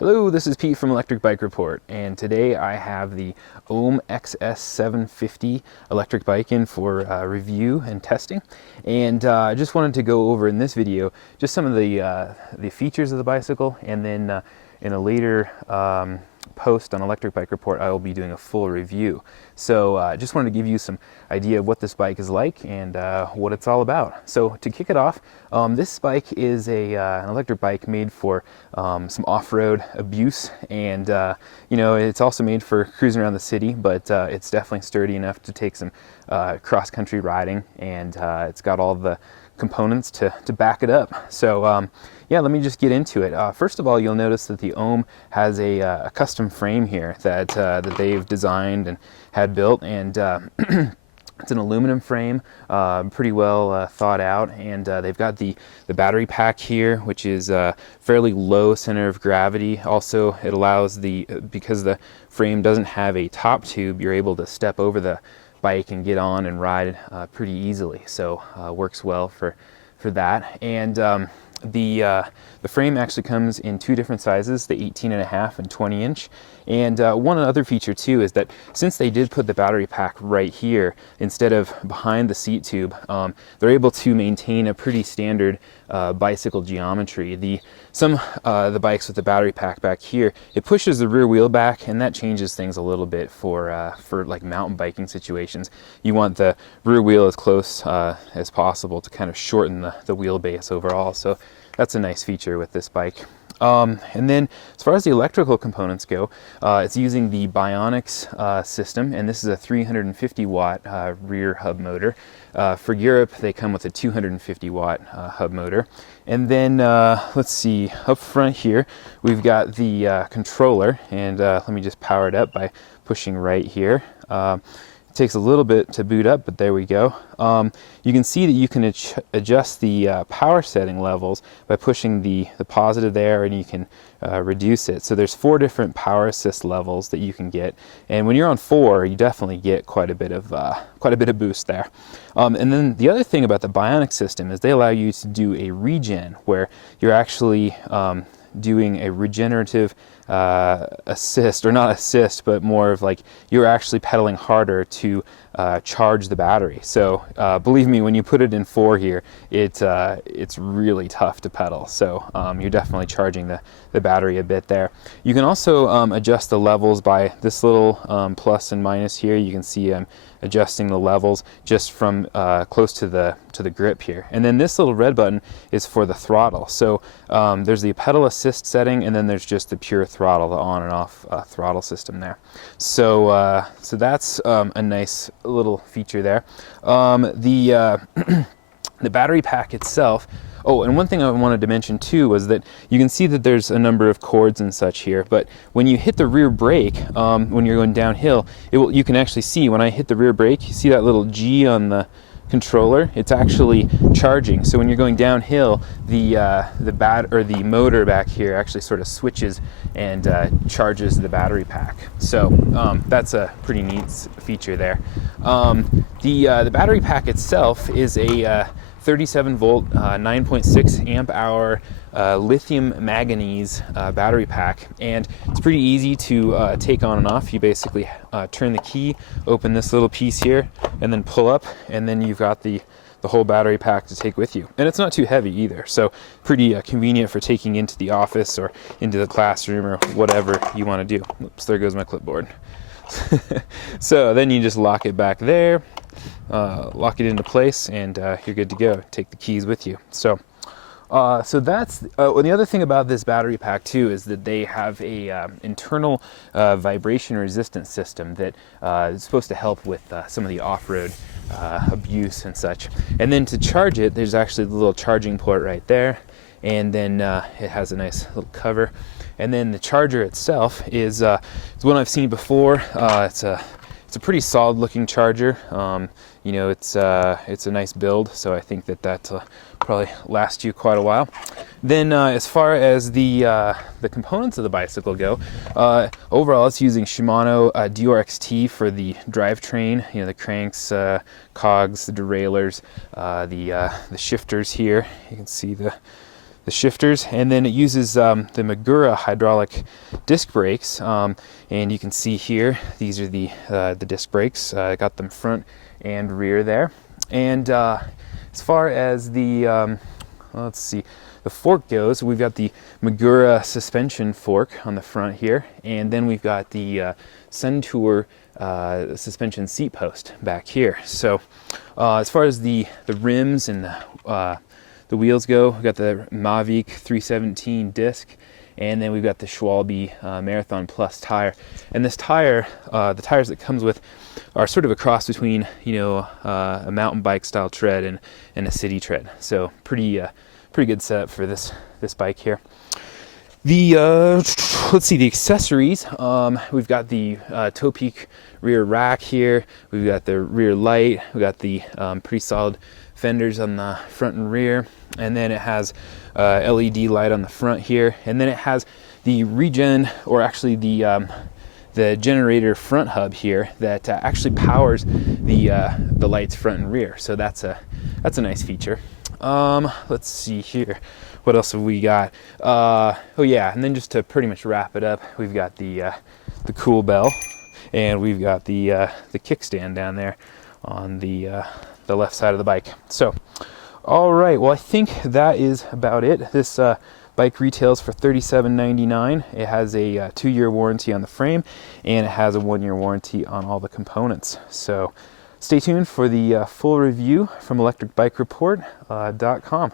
Hello, this is Pete from Electric Bike Report, and today I have the Ohm XS 750 electric bike in for review and testing. And I just wanted to go over in this video just some of the features of the bicycle, and then in a later post on Electric Bike Report I will be doing a full review. So just wanted to give you some idea of what this bike is like and what it's all about. So to kick it off, this bike is an electric bike made for some off-road abuse, and you know, it's also made for cruising around the city, but it's definitely sturdy enough to take some cross-country riding, and it's got all the components to back it up. So yeah, let me just get into it. First of all, you'll notice that the Ohm has a custom frame here that they've designed and had built, and it's an aluminum frame, pretty well thought out, and they've got the battery pack here, which is fairly low center of gravity. Also, it allows because the frame doesn't have a top tube, you're able to step over the bike and get on and ride pretty easily. So works well for that. And the frame actually comes in two different sizes, the 18.5 and 20 inch. And one other feature too is that since they did put the battery pack right here instead of behind the seat tube, they're able to maintain a pretty standard bicycle geometry. Some the bikes with the battery pack back here, it pushes the rear wheel back, and that changes things a little bit for like mountain biking situations. You want the rear wheel as close as possible to kind of shorten the wheelbase overall. So that's a nice feature with this bike. And then as far as the electrical components go, it's using the Bionics system, and this is a 350 watt rear hub motor. For Europe, they come with a 250 watt hub motor. And then let's see, up front here we've got the controller, and let me just power it up by pushing right here. It takes a little bit to boot up, but there we go. You can see that you can adjust the power setting levels by pushing the positive there, and you can reduce it. So there's 4 different power assist levels that you can get, and when you're on 4, you definitely get quite a bit of boost there. And then the other thing about the Bionic system is they allow you to do a regen, where you're actually doing a regenerative assist, or not assist, but more of like you're actually pedaling harder to charge the battery. So believe me, when you put it in 4 here, it's really tough to pedal. So you're definitely charging the battery a bit there. You can also adjust the levels by this little plus and minus here. You can see I'm adjusting the levels just from close to the grip here. And then this little red button is for the throttle. So there's the pedal assist setting, and then there's just the pure throttle, the on and off throttle system there. So so that's a nice little feature there. The battery pack itself. Oh, and one thing I wanted to mention too was that you can see that there's a number of cords and such here, but when you hit the rear brake, when you're going downhill, you can actually see when I hit the rear brake, you see that little G on the controller, it's actually charging. So when you're going downhill, the motor back here actually sort of switches and charges the battery pack. So that's a pretty neat feature there. The battery pack itself is a 37 volt, 9.6 amp hour lithium manganese battery pack, and it's pretty easy to take on and off. You basically turn the key, open this little piece here, and then pull up, and then you've got the whole battery pack to take with you. And it's not too heavy either, so pretty convenient for taking into the office or into the classroom or whatever you want to do. Oops, there goes my clipboard. So then you just lock it back there, lock it into place, and you're good to go. Take the keys with you. So so that's the other thing about this battery pack too, is that they have a internal vibration resistance system that is supposed to help with some of the off-road abuse and such. And then to charge it, there's actually the little charging port right there, and then it has a nice little cover. And then the charger itself is it's one I've seen before. It's a pretty solid looking charger. You know, it's a nice build, so I think that probably last you quite a while. Then as far as the components of the bicycle go, overall it's using Shimano DRXT for the drivetrain. You know, the cranks, cogs, the derailleurs, the shifters here. You can see shifters, and then it uses the Magura hydraulic disc brakes, and you can see here these are the disc brakes. I got them front and rear there. And as far as the let's see, the fork goes, we've got the Magura suspension fork on the front here, and then we've got the Suntour suspension seat post back here. So as far as the rims and the wheels go, we've got the Mavic 317 disc, and then we've got the Schwalbe Marathon Plus tire. And this tire, the tires that comes with are sort of a cross between, you know, a mountain bike style tread and a city tread. So pretty good setup for this bike here. The let's see, the accessories. We've got the Topeak rear rack here. We've got the rear light. We've got the pretty solid fenders on the front and rear, and then it has LED light on the front here, and then it has the regen, or actually the generator front hub here that actually powers the lights front and rear. So that's a nice feature. Let's see here. What else have we got? Oh yeah, and then just to pretty much wrap it up, we've got the cool bell, and we've got the kickstand down there on the left side of the bike. So, all right. Well, I think that is about it. This bike retails for $37.99. It has a 2-year warranty on the frame, and it has a 1-year warranty on all the components. So, stay tuned for the full review from electricbikereport.com.